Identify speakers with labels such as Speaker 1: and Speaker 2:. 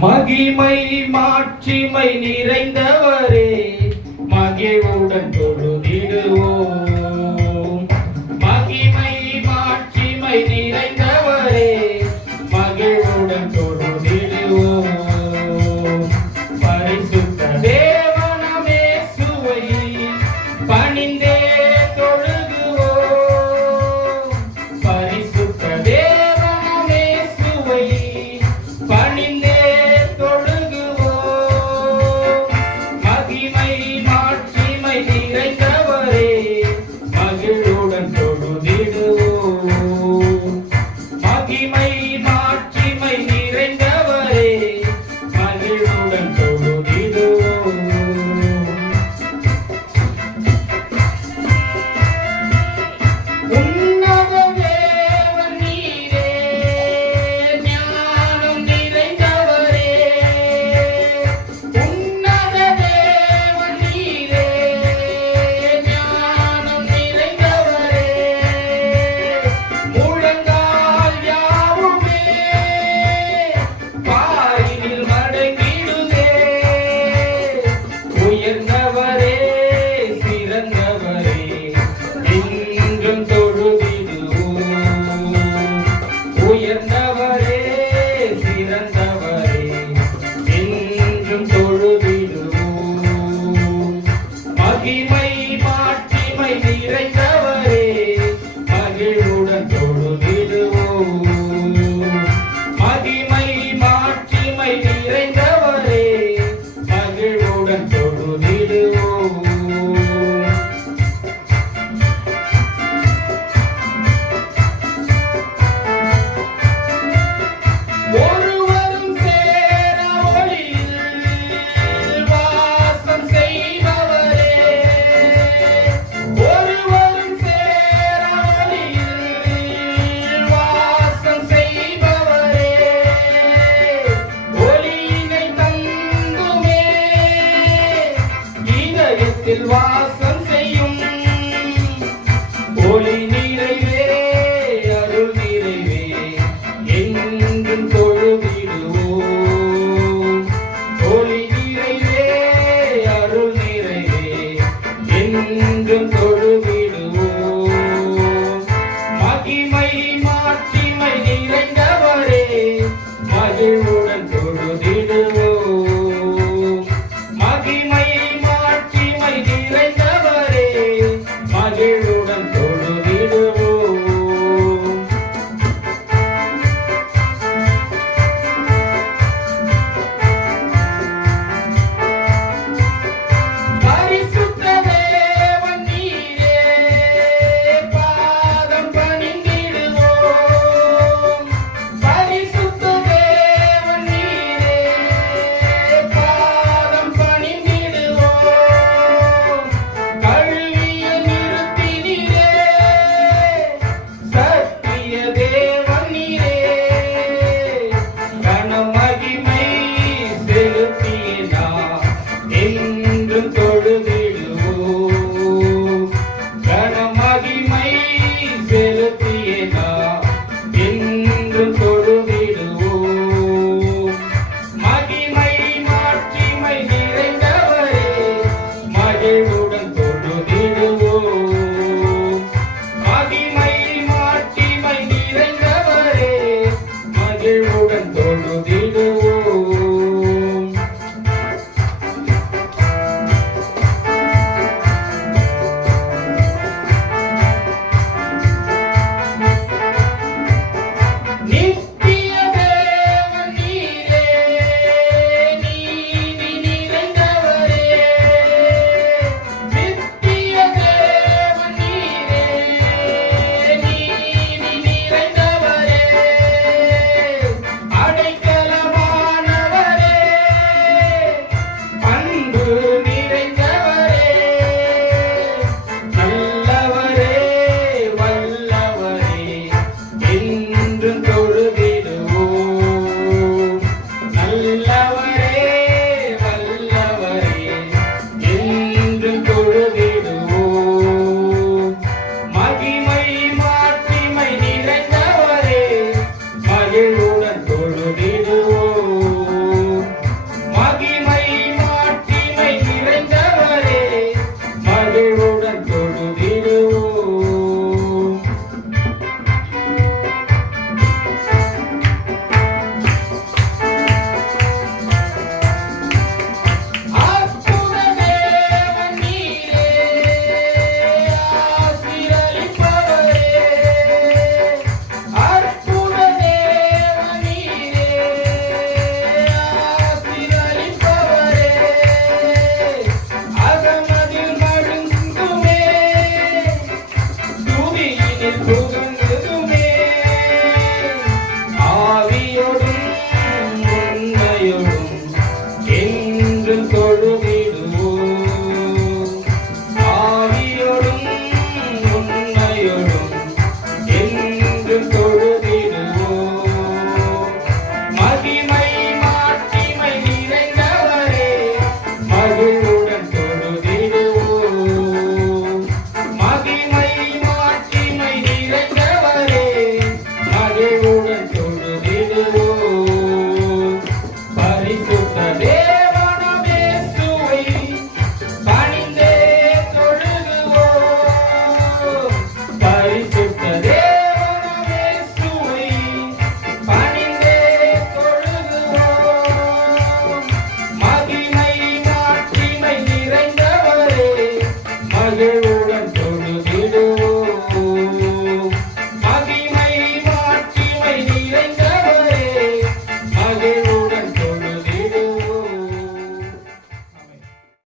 Speaker 1: மகிமை மாட்சிமை நிறைந்தவரே மகிழ்வுடன் தொழு. casa.